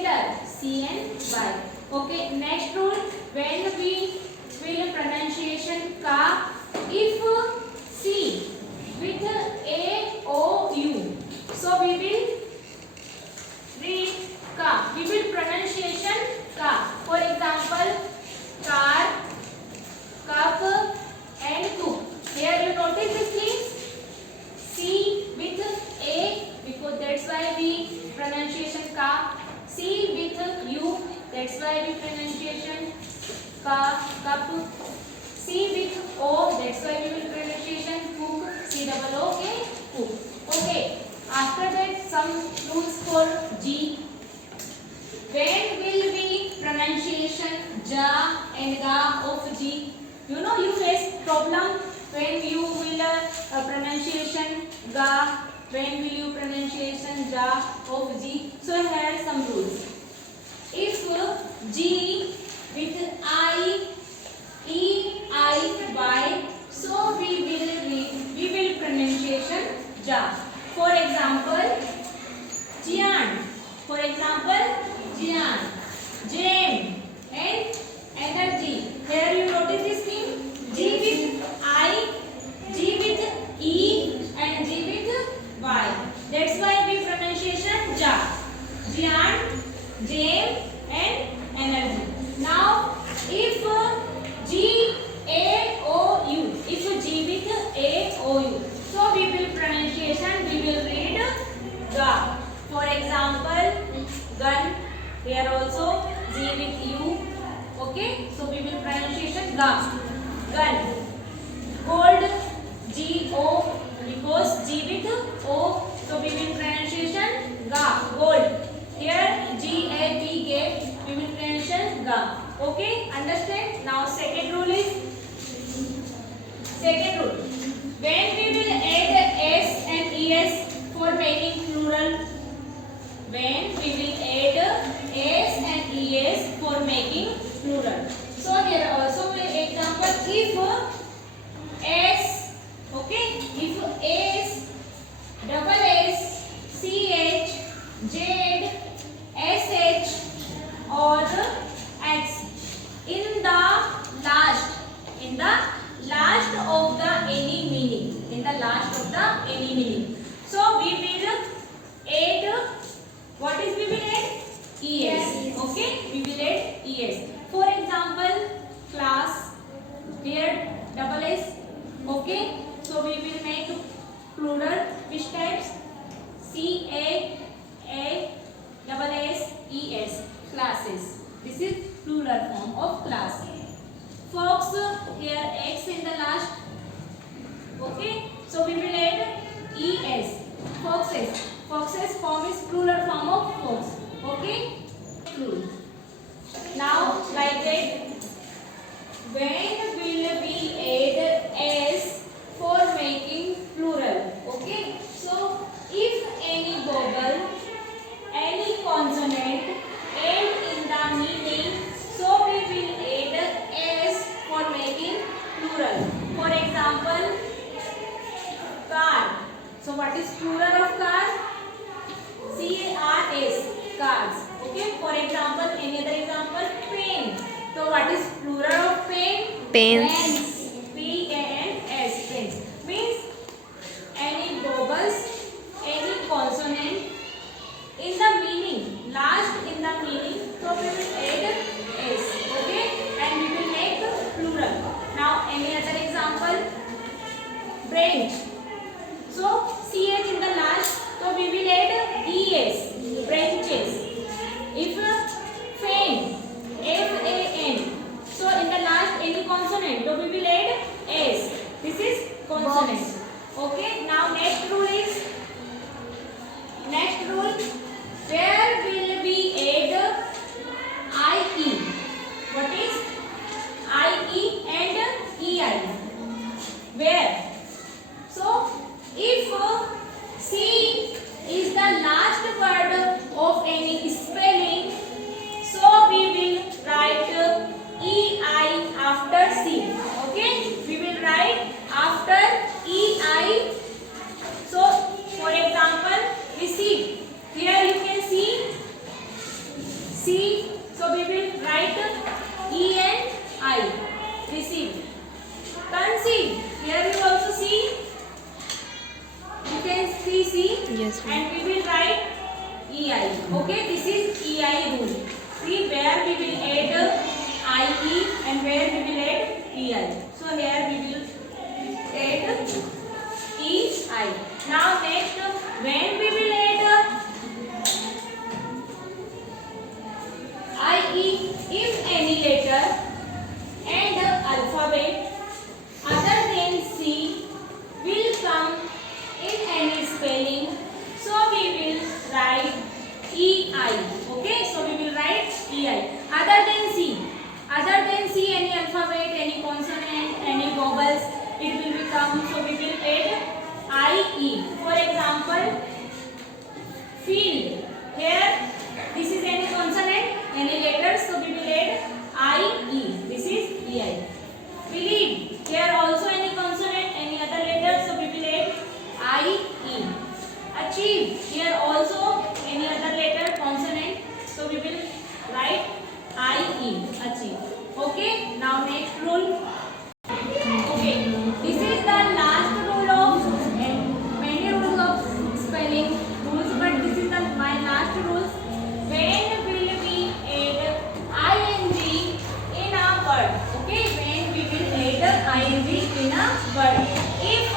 cylinder, CNY. Okay, next rule, when we will pronunciation ka, if C with A O U, so we will read ka. We will pronunciation ka. For example, car, cup, and cook. Here you notice these things. C with A, because that's why we pronunciation ka. C with U, that's why we pronunciation ka, cup. C with O, that's why we will pronunciation cook. C double O, okay, cook. Okay. After that, some rules for G. When will we pronunciation ja and ga of G? You know you face problem when you will pronunciation ga. When will you pronunciation ja of G? So here are some rules. If G with I, E, I, Y, so we will pronunciation ja. For example, Jian. For example, Jian, Jam, and energy. Here you notice this thing. G with I, G with E, and G with Y. That's why we pronunciation ja. Jian, Jam, and energy. Now, if G A O U, if G with A O U, so we will pronunciation. We will read ga. For example, gun. Here also G with U. Okay, so we will pronunciation ga. Gun. Gold, G O, because G with O, so we will pronunciation ga. Gold. Here G A P gate, we will pronunciation ga. Okay, understand? Now second rule is when we will add S and ES for making plural. When we will add S and ES for making plural. So here also an example. If S, okay, if S, double S, CH, Z, SH or X in the last of the any meaning. In the last of the any meaning. So we will add, what is we will add? ES. Okay, we will add ES. For example, class. Here double S. Okay, so we will make plural. Which types? C-A-A double S-E-S. Classes. This is plural form of class. Fox, here X in the last. Okay, so we will add ES. Foxes. Foxes form is plural form of fox. Okay? True. Now, like that, when will we add S for making plural? Okay? So, if any vowel, any consonant end in the meaning, so we will add S for making plural. For example, car. So, what is plural of car? C-A-R-S, cards. Okay, for example, any other example, pen. So, what is plural of pen? Pens. Pens. P-A-N-S, pens. Means any vowels, any consonant in the meaning, last in the meaning, so we will add S. Okay, and we will make plural. Now, any other example? Branch. So, CH in the last, so we will add ES, branches. If fan, FAN, so in the last any consonant, so we will EI rule. See where we will add IE and where we will add EI. So here we will add EI. Now next, when we will add IE, if any letter and alphabet other than C will come in any spelling, so we will write EI. Okay, so we will write EI. Other than C any alphabet, any consonant, any vowels, it will become, so we will add IE. For example, field, here this is any consonant, any letter, so we will add IE. This is EI. Believe, here also any consonant, any other letter, so we will add IE. Achieve, here also any other letter, consonant, so we will write IE. Achieve. Okay, now next rule. Okay, this is the last rule of many rules of spelling rules, but this is my last rules. When will we add ing in a word? Okay, when we will add ing in a word? If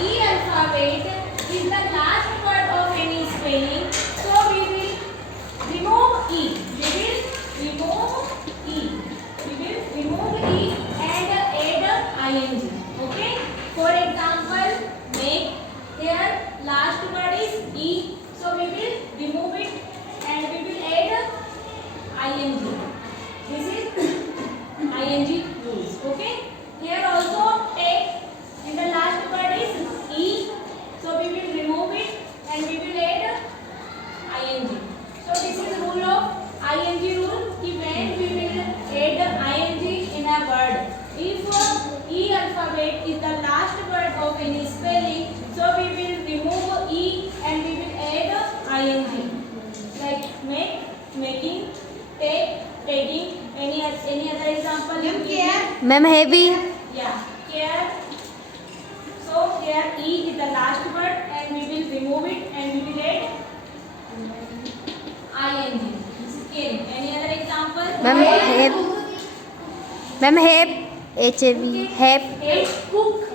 E alphabet is the last word of any spelling, so we will remove E. We will remove E. We will remove E and add ing. Okay. For example, make, here last word is E, so we will remove it and we will add ing. This is ing rules. Okay. Here also take, in the last word is E, so we will remove it and we will add ing. So this is rule of ing rule, कि when we will add ing in a word, if E alphabet is the last word of any spelling, so we will remove E and we will add ing. Like make, making, take, taking. Any other example? Ma'am, heavy. Yeah, care. So here E is the last word and we will remove it and we will add ing. This is caring. Any other example? Ma'am, hep. Ma'am, hep. HAV. Hep. Hep. Cook.